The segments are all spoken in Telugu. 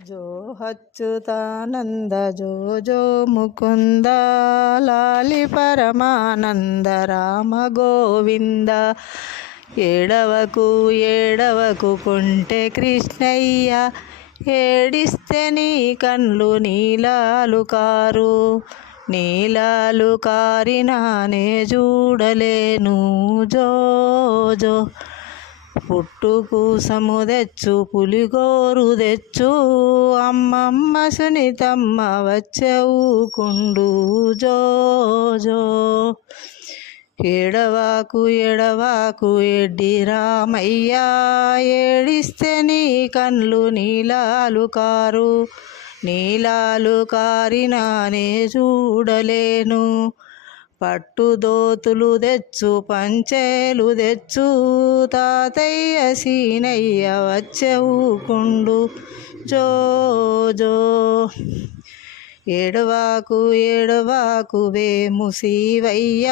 జో అచ్యుతానంద జో జో ముకుంద లాలి పరమానంద రామ గోవింద. ఏడవకు ఏడవకు కొంటె కృష్ణయ్య, ఏడిస్తే నీ కన్లు నీలాలు కారు. నీలాలు కారినానే చూడలేను జో జో. పుట్టు కూసము తెచ్చు పులిగోరు తెచ్చు, అమ్మమ్మ సునీతమ్మ వచ్చేవుకుండు జో జో. ఏడవాకు ఎడవాకు ఎడ్డి రామయ్య, ఏడిస్తే నీ కన్లు నీలాలు కారు. నీలాలు కారినానే చూడలేను. పట్టు దోతులు తెచ్చు పంచేలు తెచ్చు, తాతయ్య సీనయ్య వచ్చేవుకుండు జో జో. ఏడవాకు ఏడవాకు వేము శివయ్య,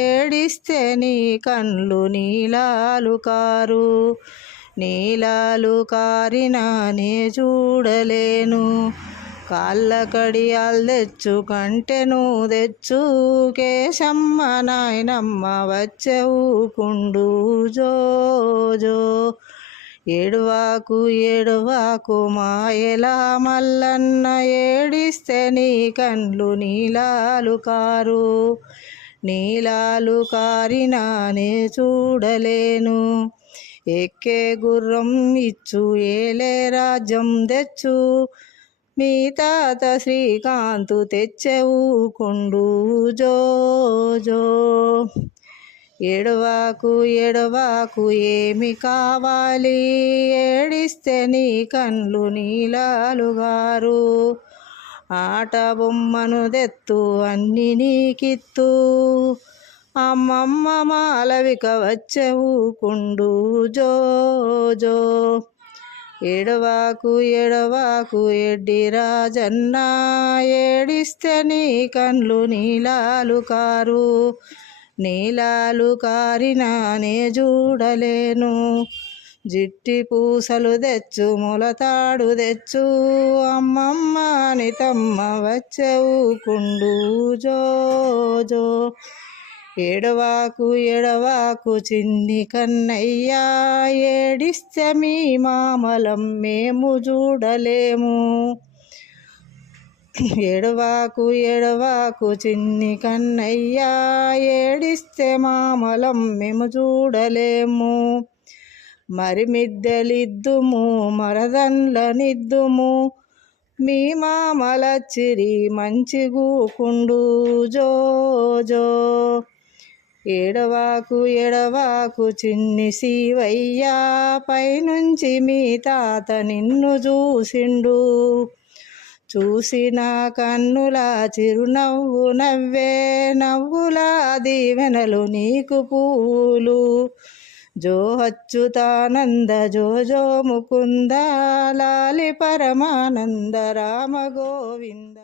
ఏడిస్తే నీ కన్లు నీలాలు కారు. నీలాలు కారినానే చూడలేను. కాళ్ళ కడియాలు తెచ్చు కంటెను తెచ్చు, కేశమ్మ నాయనమ్మ వచ్చేవుకుండు జో జో. ఏడువాకు ఏడువాకు మాయల మల్లన్న, ఏడిస్తే నీ కన్లు నీలాలు కారు. నీలాలు కారినానే చూడలేను. ఎక్కే గుర్రం ఇచ్చు ఏలే రాజ్యం తెచ్చు, మీ తాత శ్రీకాంతు తెచ్చేవుకుండు జో జో. ఏడవాకు ఏడవాకు ఏమి కావాలి, ఏడిస్తే నీ కన్లు నీలాలు గారు. ఆట బొమ్మను తెత్తు అన్ని నీకిత్తు, అమ్మమ్మ మాలవిక వచ్చేవుకుండు జో జో. ఏడవాకు ఏడవాకు ఎడ్డి రాజన్న, ఏడిస్తే నీ కన్లు నీలాలు కారు. నీలాలు కారినానే చూడలేను. జిట్టి పూసలు తెచ్చు మొలతాడు తెచ్చు, అమ్మమ్మ నితమ్మ వచ్చేవుకుండు జో జో. ఏడవాకు ఏడవాకు చిన్ని కన్నయ్య, ఏడిస్తే మీ మామలం మేము చూడలేము. ఏడవాకు ఏడవాకు చిన్ని కన్నయ్య, ఏడిస్తే మామలం మేము చూడలేము. మరి మిద్దెలిద్దుము మరదన్లనిద్దుము, మీ మామలచ్చిరి మంచిగూకుండు జో జో. ఏడవాకు ఏడవాకు చిన్ని శివయ్య, పైనుంచి మీ తాత నిన్ను చూసిండు. చూసిన కన్నుల చిరునవ్వు నవ్వే, నవ్వుల దీవెనలు నీకు పూలు. జో అచ్యుతానంద జో జో ముకుంద లాలి పరమానంద రామ గోవింద.